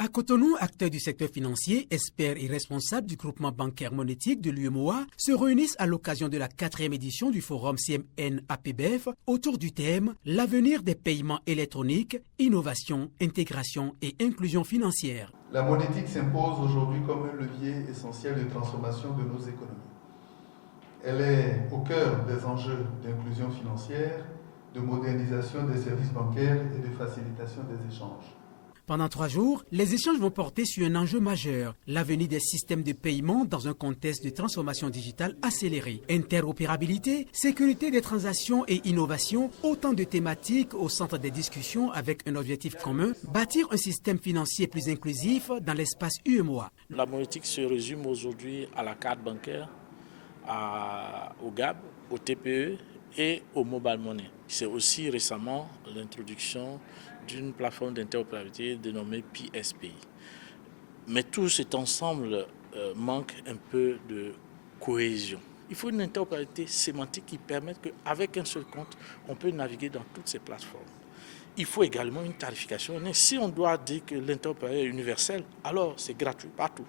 À Cotonou, acteurs du secteur financier, experts et responsables du groupement bancaire monétique de l'UEMOA se réunissent à l'occasion de la 4e édition du forum CMN-APBF autour du thème « L'avenir des paiements électroniques, innovation, intégration et inclusion financière ». La monétique s'impose aujourd'hui comme un levier essentiel de transformation de nos économies. Elle est au cœur des enjeux d'inclusion financière, de modernisation des services bancaires et de facilitation des échanges. Pendant 3 jours, les échanges vont porter sur un enjeu majeur, l'avenir des systèmes de paiement dans un contexte de transformation digitale accélérée. Interopérabilité, sécurité des transactions et innovation, autant de thématiques au centre des discussions avec un objectif commun, bâtir un système financier plus inclusif dans l'espace UEMOA. La monétique se résume aujourd'hui à la carte bancaire, au GAB, au TPE et au mobile money. C'est aussi récemment l'introduction d'une plateforme d'interopérabilité dénommée PSPI. Mais tout cet ensemble manque un peu de cohésion. Il faut une interopérabilité sémantique qui permette qu'avec un seul compte, on peut naviguer dans toutes ces plateformes. Il faut également une tarification. Mais si on doit dire que l'interopérabilité est universelle, alors c'est gratuit partout.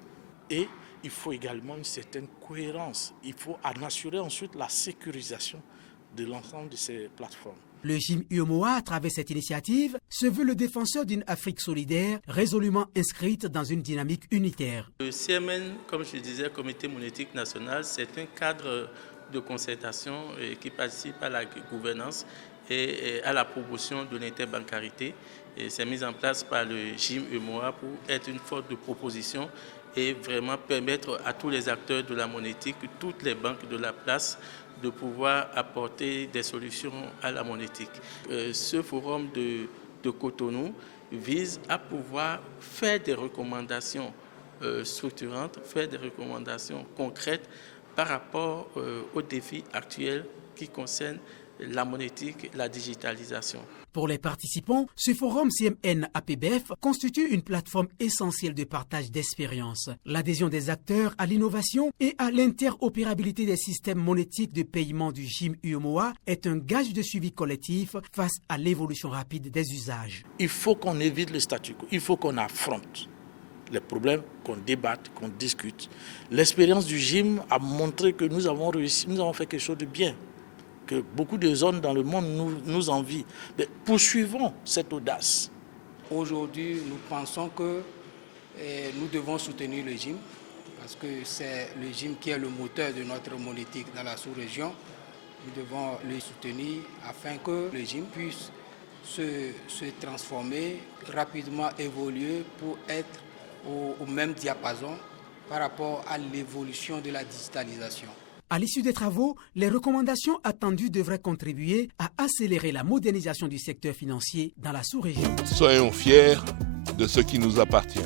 Et il faut également une certaine cohérence. Il faut en assurer ensuite la sécurisation de l'ensemble de ces plateformes. Le GIM UEMOA, à travers cette initiative, se veut le défenseur d'une Afrique solidaire, résolument inscrite dans une dynamique unitaire. Le CMN, comme je disais, Comité monétique national, c'est un cadre de concertation qui participe à la gouvernance et à la promotion de l'interbancarité. C'est mis en place par le GIM UEMOA pour être une force de proposition et vraiment permettre à tous les acteurs de la monétique, toutes les banques de la place, de pouvoir apporter des solutions à la monétique. Ce forum de Cotonou vise à pouvoir faire des recommandations structurantes, faire des recommandations concrètes par rapport aux défis actuels qui concernent la monétique, la digitalisation. Pour les participants, ce forum CMN-APBF constitue une plateforme essentielle de partage d'expériences. L'adhésion des acteurs à l'innovation et à l'interopérabilité des systèmes monétiques de paiement du GIM UEMOA est un gage de suivi collectif face à l'évolution rapide des usages. Il faut qu'on évite le statu quo, il faut qu'on affronte les problèmes, qu'on débatte, qu'on discute. L'expérience du GIM a montré que nous avons réussi, nous avons fait quelque chose de bien, que beaucoup de zones dans le monde nous envient. Mais poursuivons cette audace. Aujourd'hui, nous pensons que nous devons soutenir le GIM, parce que c'est le GIM qui est le moteur de notre monétique dans la sous-région. Nous devons le soutenir afin que le GIM puisse se transformer, rapidement évoluer pour être au même diapason par rapport à l'évolution de la digitalisation. À l'issue des travaux, les recommandations attendues devraient contribuer à accélérer la modernisation du secteur financier dans la sous-région. Soyons fiers de ce qui nous appartient.